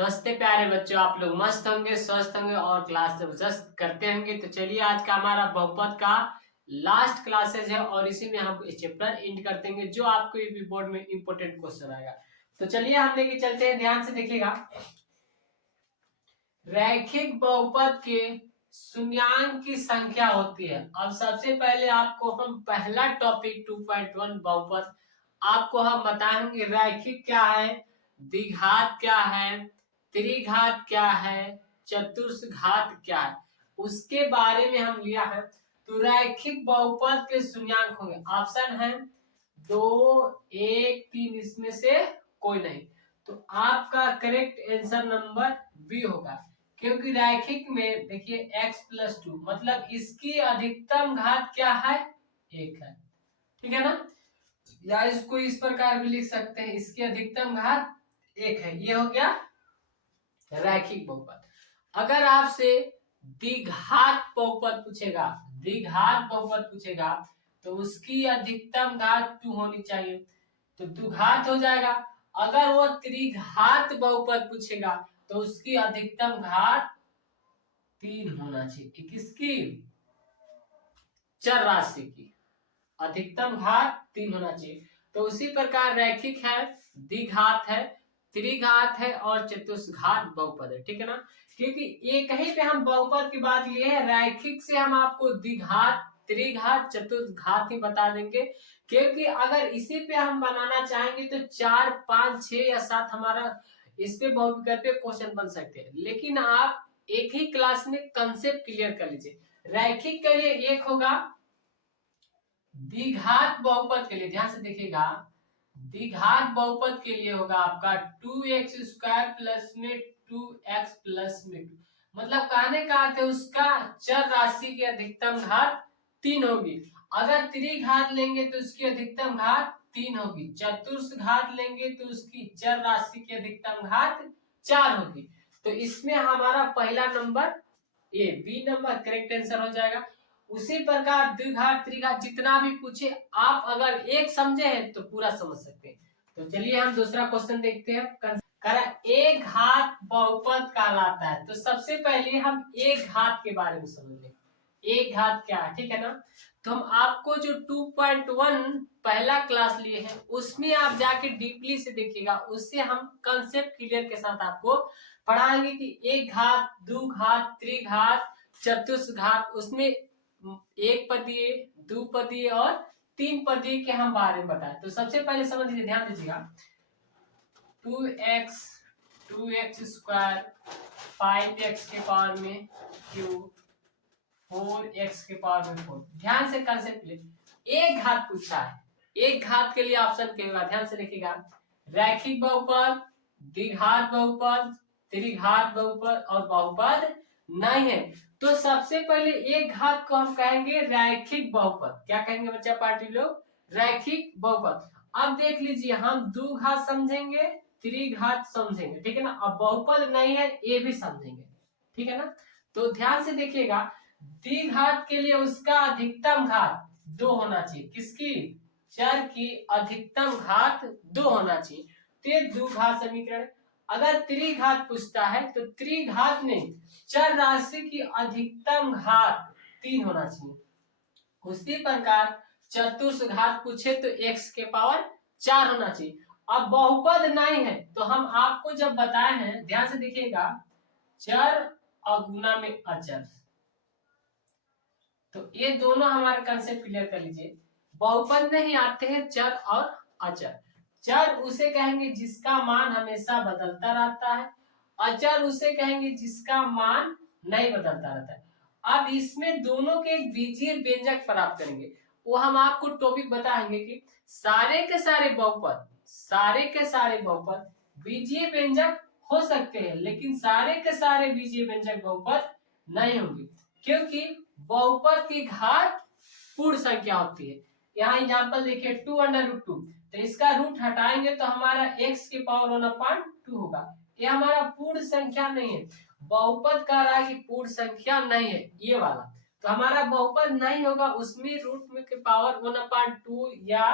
नमस्ते प्यारे बच्चों, आप लोग मस्त होंगे, स्वस्थ होंगे और क्लास जबरदस्त करते होंगे। तो चलिए, आज का हमारा बहुपद का लास्ट क्लासेस है और इसी में हम इस चैप्टर एंड कर देंगे जो आपको भी बोर्ड में इंपॉर्टेंट क्वेश्चन आएगा। तो चलिए हम लेके चलते हैं, ध्यान से देखिएगा। रैखिक बहुपद के शून्यांक की संख्या होती है। अब सबसे पहले आपको हम पहला टॉपिक 2.1 बहुपद आपको हम बताएंगे। रैखिक क्या है, द्विघात क्या है, त्रिघात क्या है, चतुर्थघात क्या है, उसके बारे में हम लिया है। तो रैखिक बहुपद के शून्यांक होंगे, ऑप्शन है 2, 1, 3, इसमें से कोई नहीं। तो आपका करेक्ट आंसर नंबर बी होगा, क्योंकि रैखिक में देखिए x+2 मतलब इसकी अधिकतम घात क्या है, 1 है। ठीक है ना, या इसको इस प्रकार भी लिख सकते हैं, इसकी अधिकतम घात 1 है। ये हो गया रैखिक बहुपद। अगर आपसे द्विघात बहुपद पूछेगा, द्विघात बहुपद पूछेगा तो उसकी अधिकतम घात 2 होनी चाहिए, तो द्विघात हो जाएगा। अगर वो त्रिघात बहुपद पूछेगा तो उसकी अधिकतम घात 3 होना चाहिए। किसकी? चर राशि की अधिकतम घात 3 होना चाहिए। तो उसी प्रकार रैखिक है, द्विघात है, त्रिघात है और चतुर्थघात बहुपद है। ठीक है ना, क्योंकि एक ही पे हम बहुपद की बात लिए हैं। रैखिक से हम आपको द्विघात, त्रिघात, चतुर्थघात ही बता देंगे, क्योंकि अगर इसी पे हम बनाना चाहेंगे तो 4, 5, 6 या 7 हमारा इस पे बहुविकल्प पे क्वेश्चन बन सकते हैं। लेकिन आप एक ही क्लास में कंसेप्ट क्लियर कर लीजिए। रैखिक के लिए 1 होगा, द्विघात बहुपद के लिए ध्यान से देखिएगा, द्विघात बहुपद के लिए होगा आपका 2x² प्लस में 2x प्लस में 2। मतलब कहने का अर्थ है उसका चर राशि की अधिकतम घात 3 होगी। अगर त्रिघात लेंगे तो उसकी अधिकतम घात 3 होगी, चतुर्थघात लेंगे तो उसकी चर राशि की अधिकतम घात 4 होगी। तो इसमें हमारा पहला number A, B number correct answer हो जाएगा। उसी प्रकार द्विघात, त्रिघात जितना भी पूछे, आप अगर एक समझे हैं तो पूरा समझ सकते हैं। तो चलिए हम दूसरा क्वेश्चन देखते हैं। एक घात बहुपद कहलाता है। तो सबसे पहले हम एक घात के बारे में समझ लें, एक घात क्या है। ठीक है ना, तो हम आपको जो 2.1 पहला क्लास लिए हैं उसमें आप जाके डीपली से देखिएगा, उससे हम कंसेप्ट क्लियर के साथ आपको पढ़ाएंगे कि एक घात, दो घात, त्रिघात, चतुर्थघात, उसमें एक पदीय, दो पदीय और 3 पदीय के हम बारे में बताएं। तो सबसे पहले समझ लीजिए, ध्यान दीजिएगा। 2x, 2x², 5x के पावर में क्यूब, 4x के पावर में 4। ध्यान से कंसेप्ट ले, एक घात पूछा है, एक घात के लिए ऑप्शन क्या होगा, ध्यान से देखिएगा। रैखिक बहुपद, द्विघात बहुपद, त्रिघात बहुपद और बहुपद नहीं है। तो सबसे पहले एक घात को हम कहेंगे रैखिक बहुपद। क्या कहेंगे बच्चा पार्टी लोग? रैखिक बहुपद। अब देख लीजिए, हम द्विघात समझेंगे, त्रिघात समझेंगे। ठीक है ना, अब बहुपद नहीं है ये भी समझेंगे। ठीक है ना, तो ध्यान से देखिएगा। द्विघात के लिए उसका अधिकतम घात 2 होना चाहिए। किसकी? चर की अधिकतम घात 2 होना चाहिए। तो ये द्विघात समीकरण। अगर त्रिघात पूछता है तो त्रिघात में चर राशि की अधिकतम घात 3 होना चाहिए। उसी प्रकार चतुर्थघात पूछे तो x के पावर 4 होना चाहिए। अब बहुपद नहीं है तो हम आपको जब बताए हैं, ध्यान से देखिएगा, चर और गुना में अचर, तो ये दोनों हमारे कंसेप्ट क्लियर कर लीजिए। बहुपद नहीं आते हैं चर और अचर। चर उसे कहेंगे जिसका मान हमेशा बदलता रहता है, अचर उसे कहेंगे जिसका मान नहीं बदलता रहता है। अब इसमें दोनों के एक बीजीय व्यंजक प्राप्त करेंगे, वो हम आपको टॉपिक बताएंगे कि सारे के सारे बहुपद, सारे के सारे बहुपद बीजीय व्यंजक हो सकते हैं, लेकिन सारे के सारे बीजीय व्यंजक बहुपद नहीं होंगे, क्योंकि बहुपद की घात पूर्ण संख्या होती है। यहाँ एग्जांपल देखिए 2√2, तो इसका रूट हटाएंगे तो हमारा x के पावर 1/2 होगा। ये हमारा पूर्ण संख्या नहीं है, बहुपद कह रहा है कि पूर्ण संख्या नहीं है ये वाला, तो हमारा बहुपद नहीं होगा। उसमें रूट में के पावर 1/2 या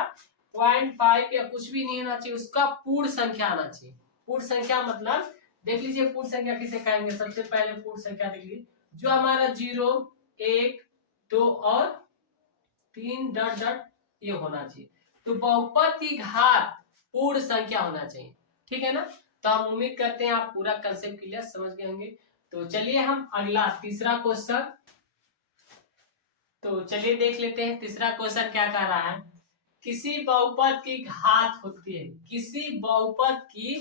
0.5 या कुछ भी नहीं होना चाहिए, उसका पूर्ण संख्या आना चाहिए। पूर्ण संख्या मतलब देख लीजिए पूर्ण संख्या किसे कहेंगे। सबसे पहले पूर्ण संख्या देख लीजिए, जो हमारा 0, 1, 2 और 3 डॉट डॉट ये होना चाहिए। तो बहुपद की घात पूर्ण संख्या होना चाहिए, ठीक है ना। तो हम उम्मीद करते हैं आप पूरा कंसेप्ट क्लियर समझ गए होंगे। तो चलिए हम अगला तीसरा क्वेश्चन, तो चलिए देख लेते हैं तीसरा क्वेश्चन क्या कह रहा है। किसी बहुपद की घात होती है, किसी बहुपद की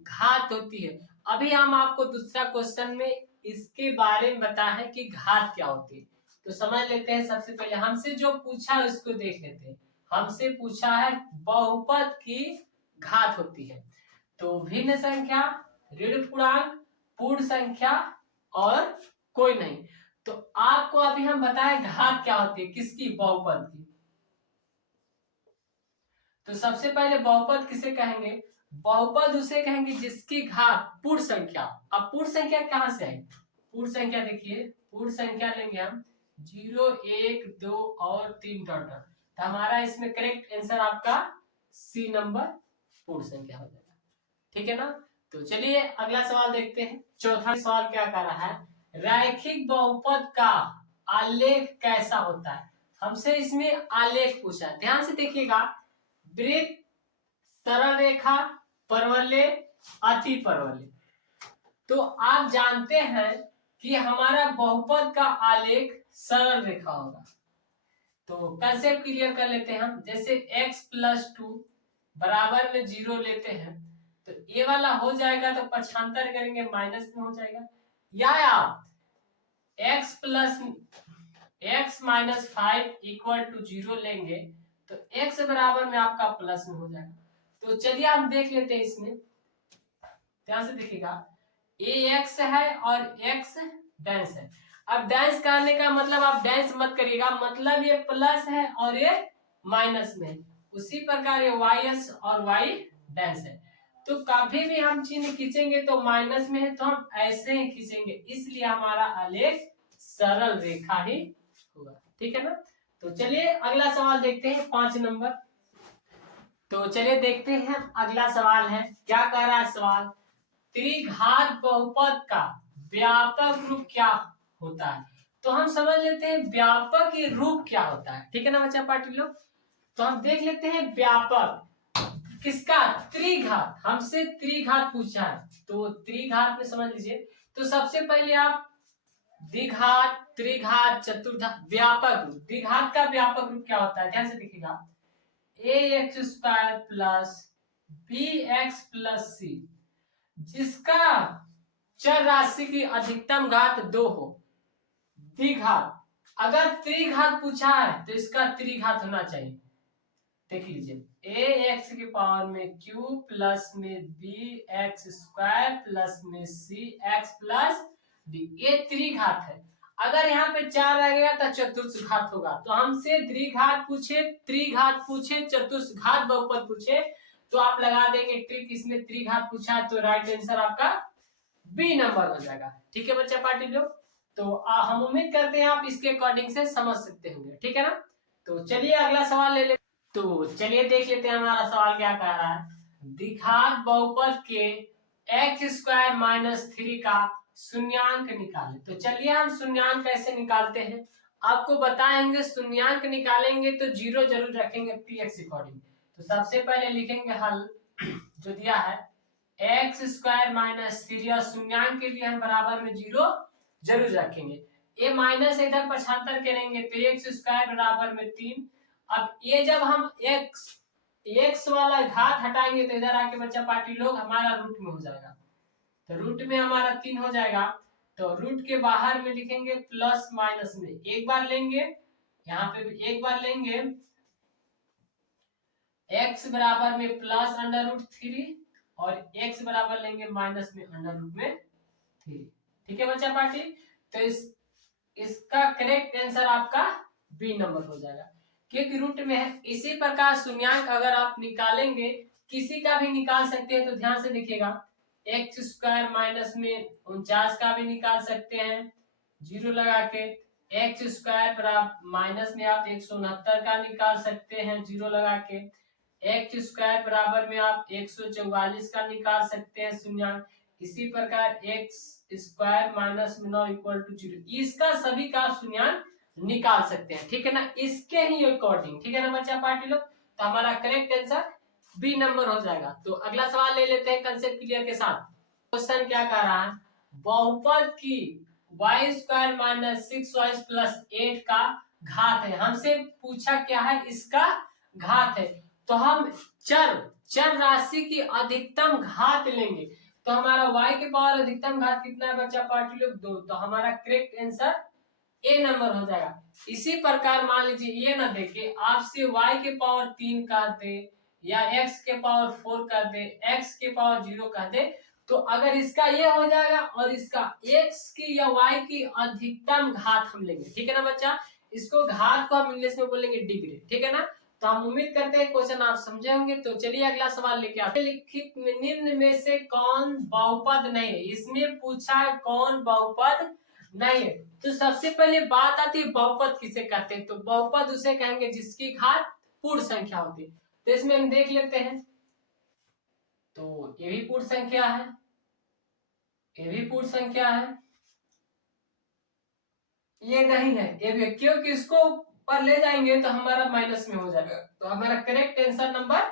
घात होती है। अभी हम आपको दूसरा क्वेश्चन में इसके बारे में बताया है कि घात क्या होती है। तो समझ लेते हैं। सबसे पहले हमसे जो पूछा उसको देख लेते हैं। हमसे पूछा है बहुपद की घात होती है तो भिन्न संख्या, ऋण पूर्णांक, पूर्ण संख्या और कोई नहीं। तो आपको अभी हम बताएं घात क्या होती है किसकी, बहुपद की। तो सबसे पहले बहुपद किसे कहेंगे, बहुपद उसे कहेंगे जिसकी घात पूर्ण संख्या। अब पूर्ण संख्या कहां से आई, पूर्ण संख्या देखिए, पूर्ण संख्या लेंगे हम 0, 1, 2 और 3 डॉट डॉट। तो हमारा इसमें करेक्ट आंसर आपका सी नंबर पूर्ण संख्या हो जाएगा, ठीक है ना। तो चलिए अगला सवाल देखते हैं। चौथा सवाल क्या कर रहा है, रैखिक बहुपद का आलेख कैसा होता है। हमसे इसमें आलेख पूछा है, ध्यान से देखिएगा। वृत्त, सरल रेखा, परवलय, अति परवलय। तो आप जानते हैं कि हमारा बहुपद का आलेख सरल रेखा होगा। तो कंसेप्ट क्लियर कर लेते हैं हम। जैसे x+2 बराबर में 0 लेते हैं तो ये वाला हो जाएगा, तो पक्षांतर करेंगे माइनस में हो जाएगा। या आप x-5 इक्वल टू 0 लेंगे तो x बराबर में आपका प्लस में हो जाएगा। तो चलिए हम देख लेते हैं इसमें, ध्यान से देखिएगा। ये x है और x डैश है। अब डैश करने का मतलब आप डैश मत करिएगा, मतलब ये प्लस है और ये माइनस में। उसी प्रकार ये y और y डैश है। तो कभी भी हम चिन्ह खींचेंगे तो माइनस में है तो हम ऐसे ही खींचेंगे, इसलिए हमारा आलेख सरल रेखा ही होगा, ठीक है ना। तो चलिए अगला सवाल देखते हैं 5 नंबर। तो चलिए देखते हैं अगला सवाल है, क्या कह रहा है सवाल, त्रिघात बहुपद का व्यापक रूप क्या होता है। तो हम समझ लेते हैं व्यापक रूप क्या होता है, ठीक है ना बच्चा पार्टी लोग। तो हम देख लेते हैं व्यापक किसका, त्रिघात। हमसे त्रिघात पूछा है तो त्रिघात में समझ लीजिए। तो सबसे पहले आप द्विघात, त्रिघात, चतुर्घात, व्यापक रूप। द्विघात का व्यापक रूप क्या होता है, ध्यान से देखिएगा। ax² plus bx plus c, जिसका चर राशि की अधिकतम घात 2 हो, द्विघात। अगर त्रिघात पूछा है तो इसका त्रिघात होना चाहिए। देख लीजिए ax के पावर में q प्लस में bx² प्लस में cx प्लस d, ये त्रिघात है। अगर यहाँ पे 4 लगेगा तो चतुर्थघात होगा। तो हमसे द्विघात पूछे, त्रिघात पूछे, चतुर्थघात बहुपद पूछे तो आप लगा देंगे ट्रिक। इसमें त्रिघात पूछा तो राइट आंसर आपका बी नंबर हो जाएगा, ठीक है बच्चा पार्टी लोग। तो हम उम्मीद करते हैं आप इसके अकॉर्डिंग से समझ सकते होंगे, ठीक है ना। तो चलिए अगला सवाल ले लेते। तो चलिए देख लेते हैं हमारा सवाल क्या कह रहा है, द्विघात बहुपद के x² - 3 का शून्यांक निकालें। तो चलिए हम शून्यांक कैसे निकालते हैं आपको बताएंगे। शून्यांक निकालेंगे तो 0 जरूर रखेंगे px अकॉर्डिंग। तो सबसे पहले लिखेंगे हल जो दिया है x² - 3 और शून्यांक के लिए हम बराबर में 0 जरूर रखेंगे। ये माइनस इधर पक्षांतर करेंगे तो x² बराबर में 3। अब ये जब हम x वाला घात हटाएंगे तो इधर आके बच्चा पार्टी लोग हमारा रूट में हो जाएगा। तो रूट में हमारा 3 हो जाएगा। तो रूट के बाहर में लिखेंगे प्लस माइनस में एक बार लेंगे, यहाँ पे भी एक बार लेंगे। x बराबर में प्लस √3 और x बराबर लेंगे माइनस में √3, ठीक है बच्चा पार्टी। तो इसका करेक्ट आंसर आपका बी नंबर हो जाएगा, क्योंकि रूट में है। इसी प्रकार शून्यांक अगर आप निकालेंगे, किसी का भी निकाल सकते हैं। तो ध्यान से देखिएगा, x² माइनस में 49 का भी निकाल सकते हैं 0 लगा के। x² माइनस में आप 169 का निकाल सकते हैं 0 लगा के। x² बराबर में आप 144 का निकाल सकते हैं शून्यांक। इसी प्रकार x स्क्वायर माइनस में 9 इक्वल टू 0, इसका सभी का आप शून्यांक निकाल सकते हैं, ठीक है ना, इसके ही अकॉर्डिंग, ठीक है ना बच्चा पार्टी लोग। तो हमारा करेक्ट आंसर बी नंबर हो जाएगा। तो अगला सवाल ले लेते हैं कंसेप्ट क्लियर के साथ। क्वेश्चन क्या कह रहा है, बहुपद की y square minus 6y plus 8 का घात है। हमसे पूछा क्या है, इसका घात है। तो हम चर राशि की अधिकतम घात लेंगे। तो हमारा y के पावर अधिकतम घात कितना है बच्चा पार्टी लोग, 2। तो हमारा करेक्ट आंसर ए नंबर हो जाएगा। इसी प्रकार मान लीजिए ये ना देके आपसे y के पावर 3 कर दे या x के पावर 4 कर दे, x के पावर 0 कर दे, तो अगर इसका ये हो जाएगा और इसका x की या y की अधिकतम घात हम लेंगे, ठीक है ना बच्चा। इसको घात को हम इंग्लिश में बोलेंगे डिग्री, ठीक है ना। तो हम उम्मीद करते हैं क्वेश्चन आप समझे होंगे। तो चलिए अगला सवाल लेके आते हैं। लिखित निम्न में से कौन बहुपद नहीं है, इसमें पूछा है कौन बहुपद नहीं है। तो सबसे पहले बात आती है बहुपद किसे कहते हैं। तो बहुपद उसे कहेंगे जिसकी घात पूर्ण संख्या होती है। तो इसमें हम देख लेते हैं, तो ये भी पूर्ण संख्या है, ये भी पूर्ण संख्या है, ये नहीं है, ये भी, क्योंकि इसको पर ले जाएंगे तो हमारा माइनस में हो जाएगा। तो हमारा करेक्ट आंसर नंबर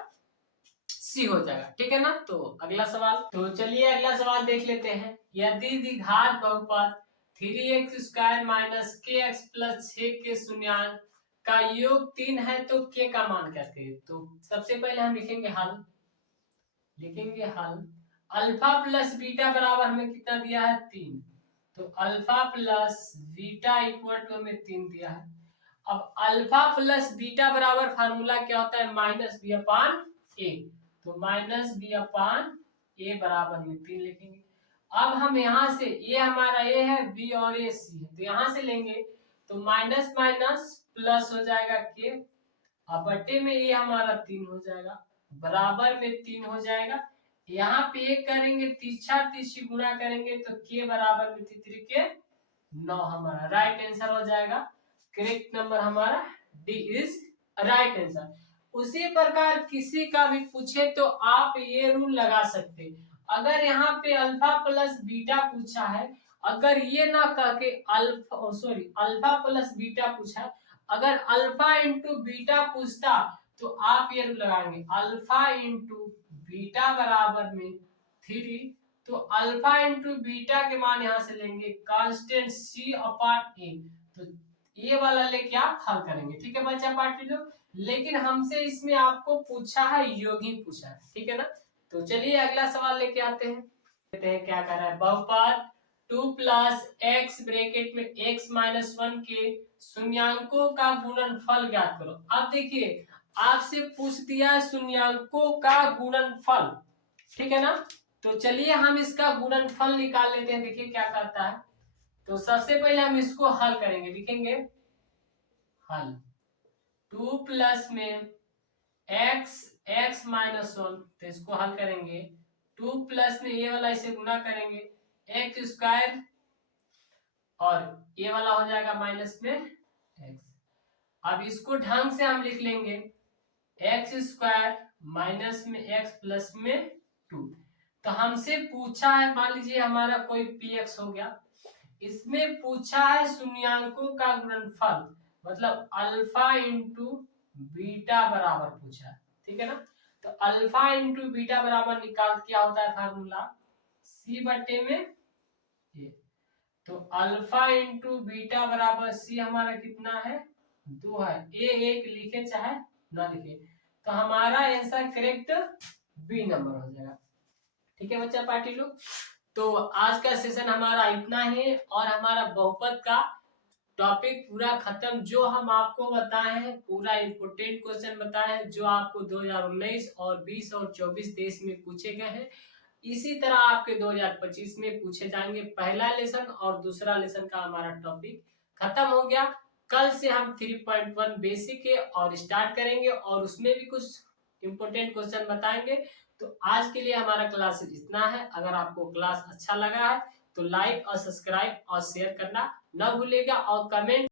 सी हो जाएगा, ठीक है ना। तो अगला सवाल, तो चलिए अगला सवाल देख लेते हैं। यदि द्विघात बहुपद 3x स्क्वायर माइनस के एक्स प्लस 6 के शून्यांक का योग 3 है तो के का मान करते हैं। तो सबसे पहले हम लिखेंगे हल, अल्फा प्लस बीटा बराबर हमें कितना दिया है, 3। तो alpha plus beta equal to हमें 3 दिया है। अब अल्फा प्लस बीटा बराबर फार्मूला क्या होता है, माइनस बी अपान ए। तो माइनस बी अपान ए बराबर में 3 लिखेंगे। अब हम यहाँ से, ये हमारा ए है, बी और ए सी है, तो यहाँ से लेंगे तो माइनस माइनस प्लस हो जाएगा के, अब बट्टे में ये हमारा 3 हो जाएगा, बराबर में 3 हो जाएगा। यहाँ पे एक करेंगे, तीसरा तीसरी गुणा करेंगे तो के बराबर में 3 के 9 हमारा राइट आंसर हो जाएगा। करेक्ट नंबर हमारा डी इज राइट आंसर। उसी प्रकार किसी का भी पूछे तो आप ये रूल लगा सकते हैं। अगर यहाँ पे अल्फा प्लस बीटा पूछा है, अगर ये ना कह के अल्फा प्लस बीटा पूछा है, अगर अल्फा इंटू बीटा पूछता तो आप ये रूल लगाएंगे, अल्फा इंटू बीटा बराबर में 3। तो अल्फा इंटू बीटा के मान यहाँ से लेंगे कांस्टेंट सी अपान ए। तो ये वाला लेके आप हल करेंगे, ठीक है बच्चा पार्टी लोग। लेकिन हमसे इसमें आपको पूछा है, योगी पूछा है, ठीक है ना। तो चलिए अगला सवाल लेके आते हैं। कहते हैं क्या कर रहा है, बहुपद 2 प्लस एक्स ब्रैकेट में x माइनस 1 के शून्यांकों का गुणनफल ज्ञात करो। अब देखिए आपसे पूछ दिया है शून्यांकों का गुणनफल, ठीक है ना। तो चलिए हम इसका गुणनफल निकाल लेते हैं, देखिए क्या करता है। तो सबसे पहले हम इसको हल करेंगे, लिखेंगे हल 2 प्लस में x माइनस 1, तो इसको हल करेंगे 2 प्लस में ये वाला इसे गुना करेंगे एक्स स्क्वायर और ये वाला हो जाएगा माइनस में x। अब इसको ढंग से हम लिख लेंगे एक्स स्क्वायर माइनस में x प्लस में 2। तो हमसे पूछा है, मान लीजिए हमारा कोई px हो गया, इसमें पूछा है शून्यांकों का गुणनफल, मतलब अल्फा इंटू बीटा बराबर पूछा है, ठीक है ना। तो अल्फा इंटू बीटा बराबर निकाल क्या होता है फार्मूला, सी बटे में ए। तो अल्फा इंटू बीटा बराबर सी हमारा कितना है, 2 है, ए एक लिखे चाहे ना लिखे, तो हमारा आंसर करेक्ट बी नंबर हो जाएगा, ठीक है बच्चा पार्टी लोग। तो आज का सेशन हमारा इतना ही और हमारा बहुपद का टॉपिक पूरा खत्म। जो हम आपको बताए हैं पूरा इम्पोर्टेंट क्वेश्चन बताए हैं, जो आपको 2019 और 20 और 24 देश में पूछे गए हैं, इसी तरह आपके 2025 में पूछे जाएंगे। पहला लेसन और दूसरा लेसन का हमारा टॉपिक खत्म हो गया। कल से हम 3.1 बेसिक है और स्टार्ट करेंगे और उसमें भी कुछ इम्पोर्टेंट क्वेश्चन बताएंगे। तो आज के लिए हमारा क्लास इतना है। अगर आपको क्लास अच्छा लगा है तो लाइक और सब्सक्राइब और शेयर करना न भूलिएगा और कमेंट